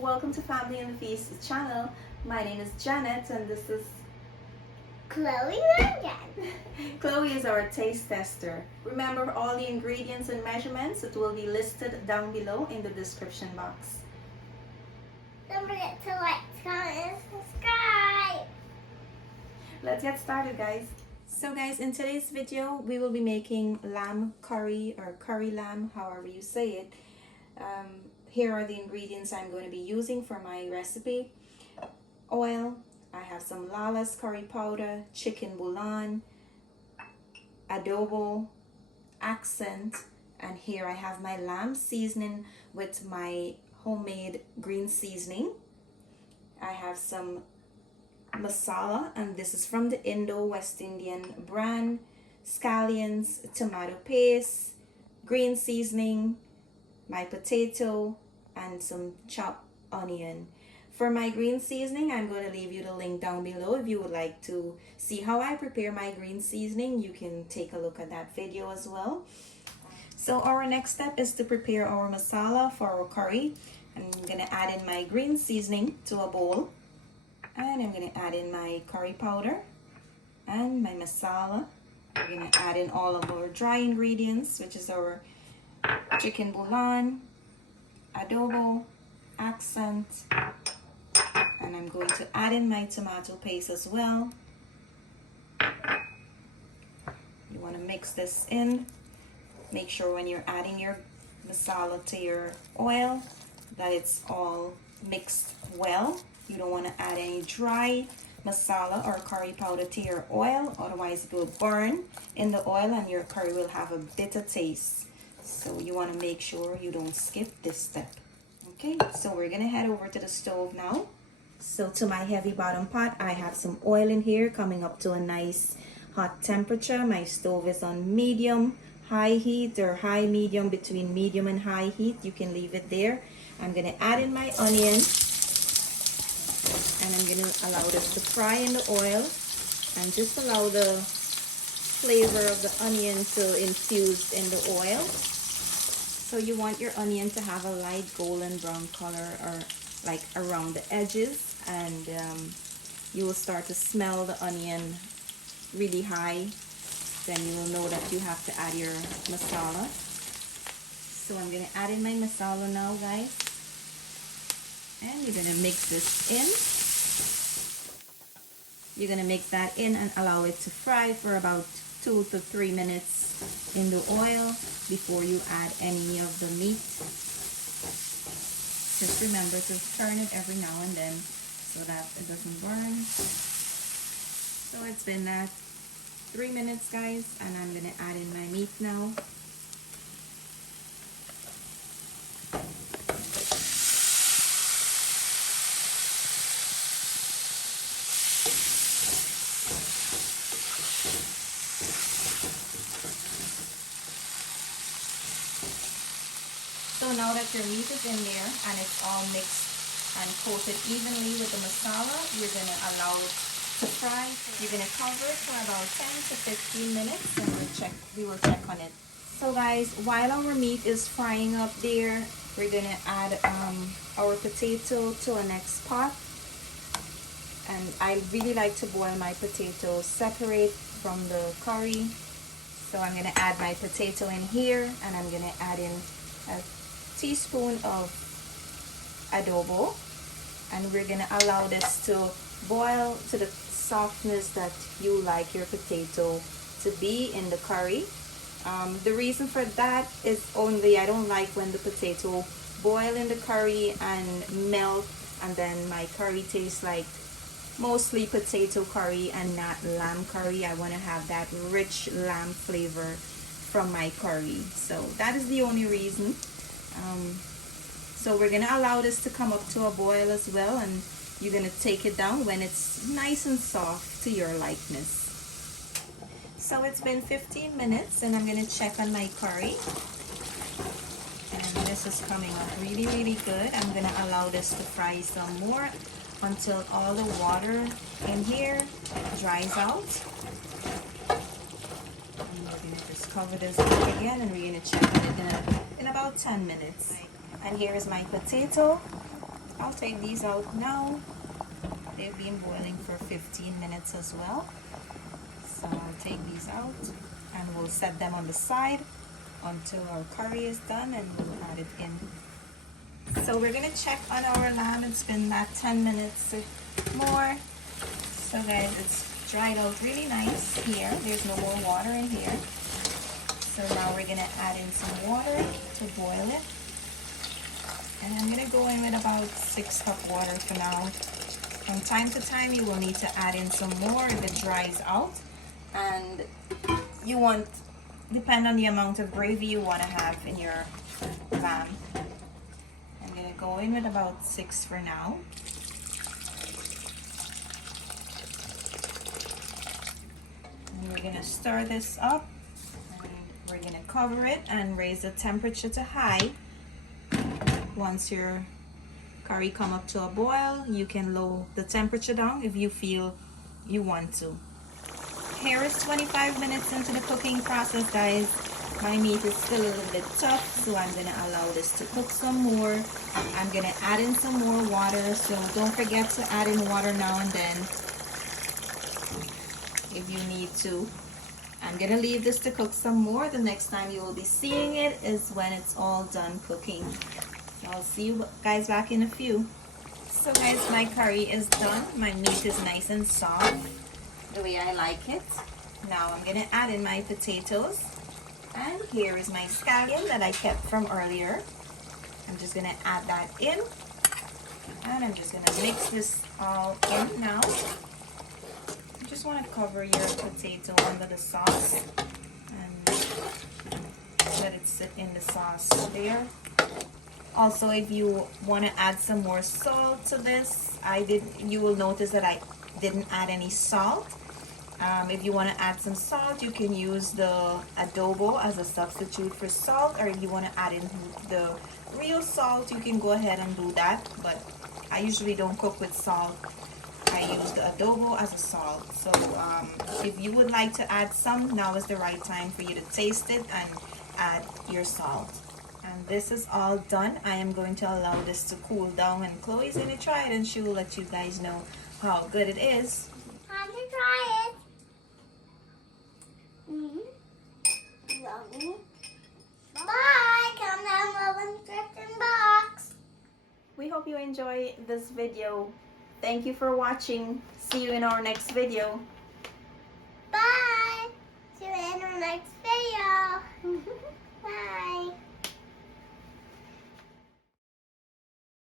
Welcome to Family and the Feast channel. My name is Janet and this is Chloe Rangan. Chloe is our taste tester. Remember all the ingredients and measurements, it will be listed down below in the description box. Don't forget to like, comment, and subscribe. Let's get started, guys. So guys, in today's video we will be making lamb curry or curry lamb, however you say it. Here are the ingredients I'm going to be using for my recipe. Oil, I have some lalah curry powder, chicken bouillon, adobo, accent, and here I have my lamb seasoning with my homemade green seasoning. I have some masala, and this is from the Indo-West Indian brand, scallions, tomato paste, green seasoning, my potato, and some chopped onion. For my green seasoning, I'm going to leave you the link down below. If you would like to see how I prepare my green seasoning, you can take a look at that video as well. So our next step is to prepare our masala for our curry. I'm going to add in my green seasoning to a bowl. And I'm going to add in my curry powder and my masala. We're going to add in all of our dry ingredients, which is our chicken bouillon, adobo, accent, and I'm going to add in my tomato paste as well. You want to mix this in. Make sure when you're adding your masala to your oil that it's all mixed well. You don't want to add any dry masala or curry powder to your oil, otherwise it will burn in the oil and your curry will have a bitter taste. So you want to make sure you don't skip this step. Okay, so we're gonna head over to the stove now. So to my heavy bottom pot, I have some oil in here coming up to a nice hot temperature. My stove is on medium high heat or high medium, between medium and high heat. You can leave it there. I'm gonna add in my onion and I'm gonna allow this to fry in the oil and just allow the flavor of the onion to infuse in the oil. So you want your onion to have a light golden brown color, or like around the edges, and you will start to smell the onion really high. Then you will know that you have to add your masala. So I'm going to add in my masala now, guys, and you're going to mix this in. You're going to mix that in and allow it to fry for about 2 to 3 minutes in the oil before you add any of the meat. Just remember to turn it every now and then so that it doesn't burn. So it's been 3 minutes, guys, and I'm gonna add in my meat now. So now that your meat is in there and it's all mixed and coated evenly with the masala, you're going to allow it to fry. You're going to cover it for about 10 to 15 minutes and we will check on it. So guys, while our meat is frying up there, we're going to add our potato to a next pot. And I really like to boil my potatoes separate from the curry. So I'm going to add my potato in here and I'm going to add in a teaspoon of adobo, and we're gonna allow this to boil to the softness that you like your potato to be in the curry. The reason for that is only I don't like when the potato boil in the curry and melt, and then my curry tastes like mostly potato curry and not lamb curry. I want to have that rich lamb flavor from my curry, so that is the only reason. So we're gonna allow this to come up to a boil as well, and you're gonna take it down when it's nice and soft to your likeness. So it's been 15 minutes and I'm gonna check on my curry, and this is coming up really good. I'm gonna allow this to fry some more until all the water in here dries out. And we're gonna just cover this up again and we're gonna check on it in about 10 minutes. And here is my potato. I'll take these out now. They've been boiling for 15 minutes as well. So I'll take these out and we'll set them on the side until our curry is done and we'll add it in. So we're gonna check on our lamb. It's been that 10 minutes more. So guys, it's dried out really nice here. There's no more water in here. So now we're gonna add in some water to boil it. And I'm gonna go in with about 6 cup water for now. From time to time you will need to add in some more if it dries out. And you want, depend on the amount of gravy you want to have in your lamb. I'm gonna go in with about 6 for now. And we're gonna stir this up. And we're gonna cover it and raise the temperature to high. Once your curry come up to a boil, you can lower the temperature down if you feel you want to. Here is 25 minutes into the cooking process, guys. My meat is still a little bit tough, so I'm gonna allow this to cook some more. I'm gonna add in some more water, so don't forget to add in water now and then if you need to. I'm gonna leave this to cook some more. The next time you will be seeing it is when it's all done cooking. I'll see you guys back in a few. So guys, my curry is done. My meat is nice and soft, the way I like it. Now I'm gonna add in my potatoes. And here is my scallion that I kept from earlier. I'm just gonna add that in. And I'm just gonna mix this all in now. You just wanna cover your potato under the sauce and let it sit in the sauce there. Also, if you want to add some more salt to this, you will notice that I didn't add any salt. If you want to add some salt, you can use the adobo as a substitute for salt, or if you want to add in the real salt, you can go ahead and do that, but I usually don't cook with salt. I use the adobo as a salt. So if you would like to add some, now is the right time for you to taste it and add your salt. And this is all done. I am going to allow this to cool down, and Chloe's going to try it and she will let you guys know how good it is. Time to try it. Yummy. Bye. Come down below in the description box. We hope you enjoy this video. Thank you for watching. See you in our next video. Bye. See you in our next video. Bye.